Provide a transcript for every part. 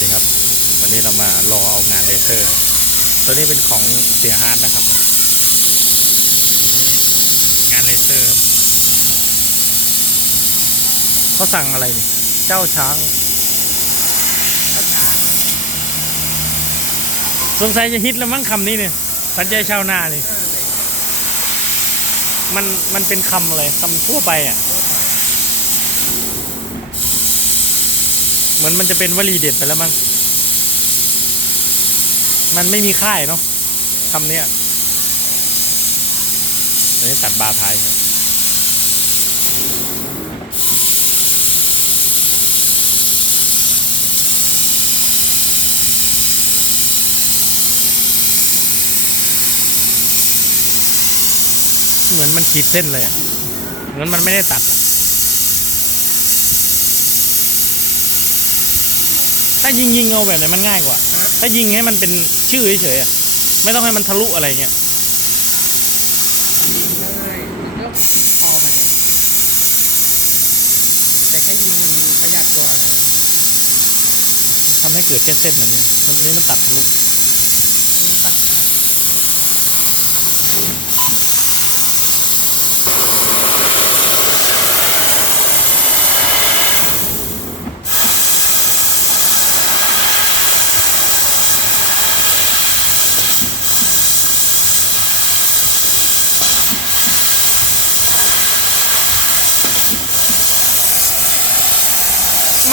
ดีครับ วันนี้เรามารอเอางานเลเซอร์ ตัวนี้เป็นของเสียฮาร์ดนะครับ งานเลเซอร์เขาสั่งอะไรนี่ เจ้าช้าง สงสัยจะฮิตแล้วมั้งคำนี้เนี่ยปัญญาชาวนานี่ มันมันเป็นคำอะไรคำทั่วไปอะ เหมือนมันจะเป็นวลีเด็ดไปแล้วมั้งมันไม่มีค่ายเนาะคำเนี้ยอันนี้ตัดบาร์ท้ายครับเหมือนมันขีดเส้นเลยอะเหมือนมันไม่ได้ตัดอะายิงยิงเอาแบบไหนมันง่ายกว่า ถ้ายิงให้มันเป็นชื่อเฉยๆอะไม่ต้องให้มันทะลุอะไรเงี้ยยิงได้มันก็ออกอะแต่แค่ยิงมันประหยัดกว่าทำให้เกิดแค่เส้นแบบนี้มันนี้มันตัดทะลุ มันตัด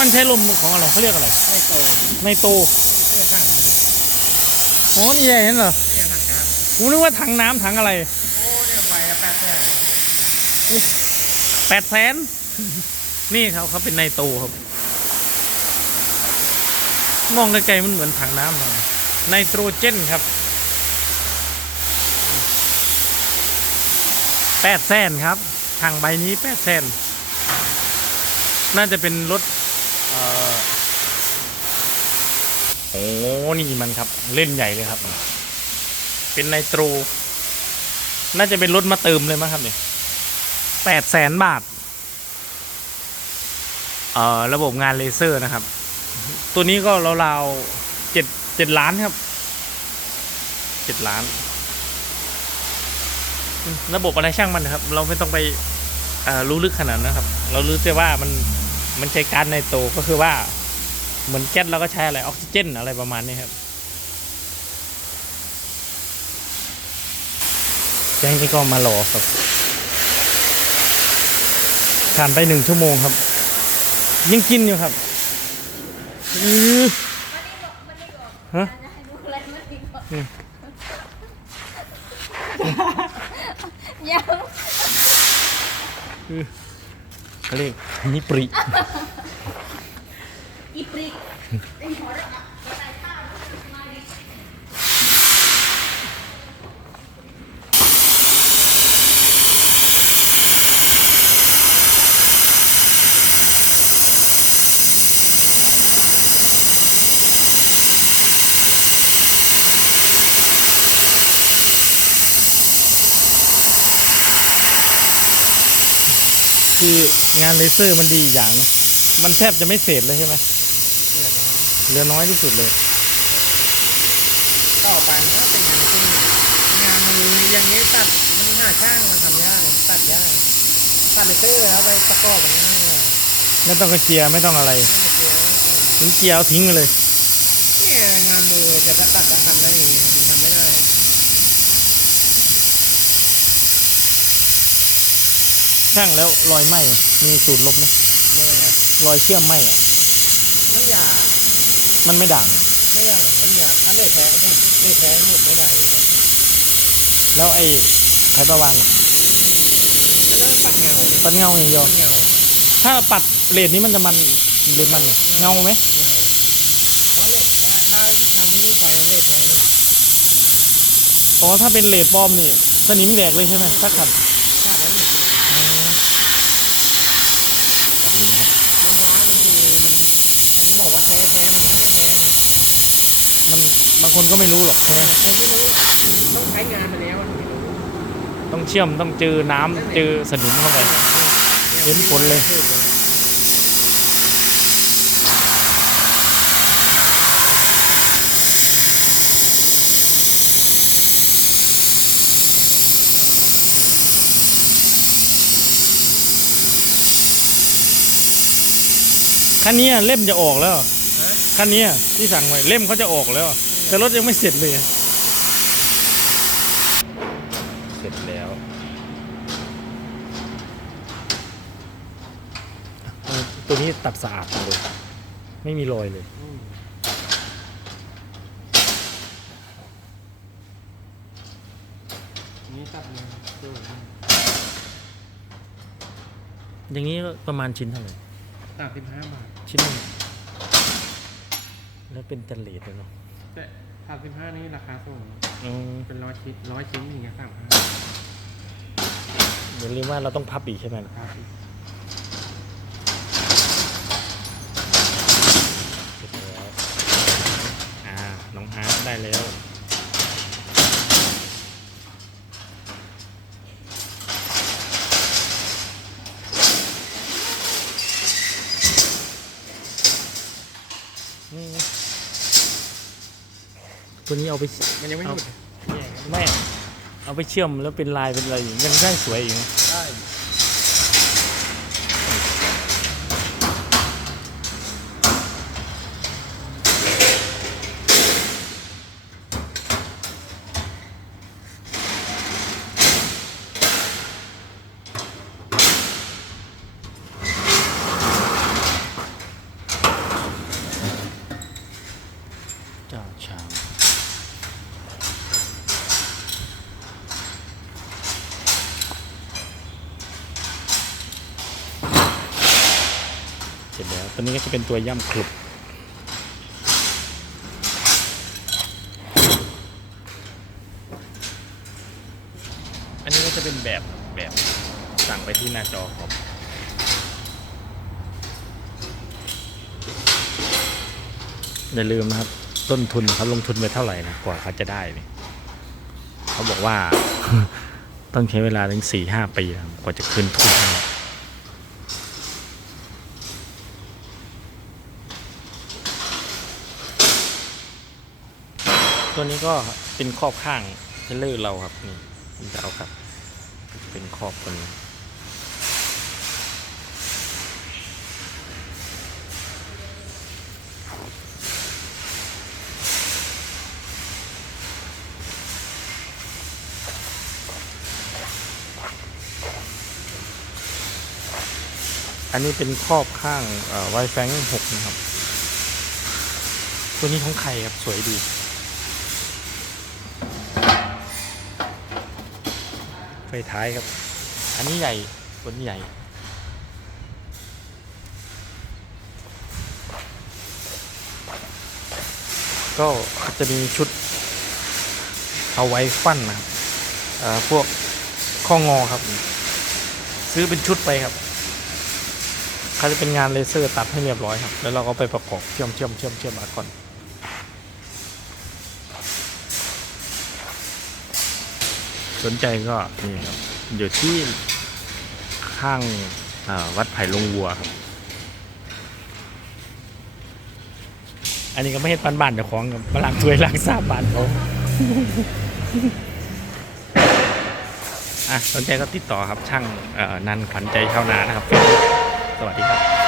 มันใช้ลมของอะไรเขาเรียกอะไรไม่โตไนโตรเนี่ยถังมันอ๋อนี่ใหญ่เห็นเหรอเนี่ยถังกลางผมนึกว่าถังน้ำถังอะไรโอ้เนี่ยไฟอะแปดแสนแปดแสนนี่ครับเขาเป็นไนโตรครับมองไกลๆมันเหมือนถังน้ำหน่อยไนโตรเจนครับแปดแสนครับถังใบนี้แปดแสนน่าจะเป็นรถเอ่อ โอ้นี่มันครับ เล่นใหญ่เลยครับ เป็นไนโตร น่าจะเป็นรถมาเติมเลยมั้งครับเนี่ยแปดแสนบาท เอ่อ ระบบงานเลเซอร์นะครับ ตัวนี้ก็ราวๆเจ็ดเจ็ดล้านครับเจ็ดล้านอืมระบบอะไรช่างมันนะครับ เราไม่ต้องไปเอ่อรู้ลึกขนาดนั้นนะครับ เรารู้แต่ว่ามัน มันใช้การในโตวก็คือว่า เหมือนแก๊สเราก็ใช้อะไรออกซิเจนอะไรประมาณนี้ครับแจ้งนี่ก็มารอครับผ่านไปหนึ่งชั่วโมงครับ ยังกินอยู่ครับอือฮะยัง เขาเรียกนิปริ อีปริก คืองานเลเซอร์มันดีอีกอย่างนะมันแทบจะไม่เศษเลยใช่ไหมเหลือน้อยที่สุดเลย ต่อไปมันก็เป็นงานขึ้นงานมืออย่างนี้ตัดมันหาช่างมันทำยากตัดยากตัดเลเซอร์แล้วไปประกอบมันง่ายกว่าไม่ต้องกระเจียร์ไม่ต้องอะไรไม่เกี่ยวทิ้งเจียร์เอาทิ้งไปเลย เนี่ยงานมือจะตัดตัดทำได้ยังไงทำไม่ได้ ช่างแล้วรอยไหมมีสูตรลบไหมยังไงอะรอยเชื่อมไหมอะมันหยาบมันไม่ด่าง ไม่ได้มันหยาบถ้าเลือดแท้ก็ต้องเลือดแท้หมดไม่ได้อยู่แล้วแล้วไอ้ไขประวางอะแล้วก็ปัดเงาปัดเงาอย่างเดียวปัดเงาถ้าปัดเลนนี้มันจะมันหรือมันเงาไหมเพราะเหล็กถ้าถ้าทำนี่ไปเหล็กแท้เนี่ยอ๋อถ้าเป็นเลดปลอมนี่สนิมแดกเลยใช่ไหมถ้าขัด บางคนก็ไม่รู้หรอกใช่ไหมต้องใช้งานไปแล้วต้องเชื่อมต้องเจอน้ำเจอสนิมเข้าไป เห็นผลเลย คันนี้เล่มจะออกแล้ว คันนี้ที่สั่งไว้เล่มเขาจะออกแล้ว แต่รถยังไม่เสร็จเลย เสร็จแล้วเออตัวนี้ตัดสะอาดเลย ไม่มีรอยเลยอืมนี่ตัดเลยสวยมากอย่างนี้ก็ประมาณชิ้นเท่าไหร่สามสิบห้าบาท ชิ้นหนึงแล้วเป็นแตนเลสเลยเนาะ แต่สามสิบห้านี่ราคาสูงอืมเป็นร้อยชิ้นร้อยชิ้นอย่างเงี้ยสามห้าอย่าลืมว่าเราต้องพับอีกใช่ไหมราคาอีกเสร็จแล้วอ่าน้องฮาร์ดได้แล้ว นี่ไง ตัวนี้เอาไปมันยังไม่หเอายุดแย่กันไม่เอาไปเชื่อมแล้วเป็นลายเป็นอะไรอย่างนี้ยังได้สวยอีกนะได้ เจ้าชามเสร็จแล้ว ตัวนี้ก็จะเป็นตัวย่ำคลุบอันนี้ก็จะเป็นแบบแบบสั่งไปที่หน้าจอครับอย่าลืมนะครับ ต้นทุนเขาลงทุนไปเท่าไหร่นะกว่าเขาจะได้เนี่ยเขาบอกว่า ต้องใช้เวลาถึงสี่ห้าปีนะกว่าจะคืนทุนนะครับ ตัวนี้ก็เป็นครอบข้างเทรลเลอร์เราครับนี่นี่จะเอาครับ เป็นครอบตัวนี้อันนี้เป็นครอบข้างไวแฟงหกนะครับ ตัวนี้ของใครครับ สวยดี ไฟท้ายครับ อันนี้ใหญ่ตัวนี้ใหญ่ก็จะมีชุดเอาไว้ฟันนะครับเอ่อพวกข้องอครับ ซื้อเป็นชุดไปครับเขาจะเป็นงานเลเซอร์ตัดให้เรียบร้อยครับ แล้วเราก็ไปประกอบเชื่อมเชื่อมเชื่อมเชื่อมมาก่อน สนใจก็นี่ครับ อยู่ที่ข้างาวัดไผ่ลงวัวครับอันนี้ก็ไม่ให้ปันบ้านเจ้าของครับมาล้างถ้วยล้างสาบบานเขาอะสนใจก็ติดต่อครับช่างนันขวัญใจชาวนานะครับ สวัสดีครับ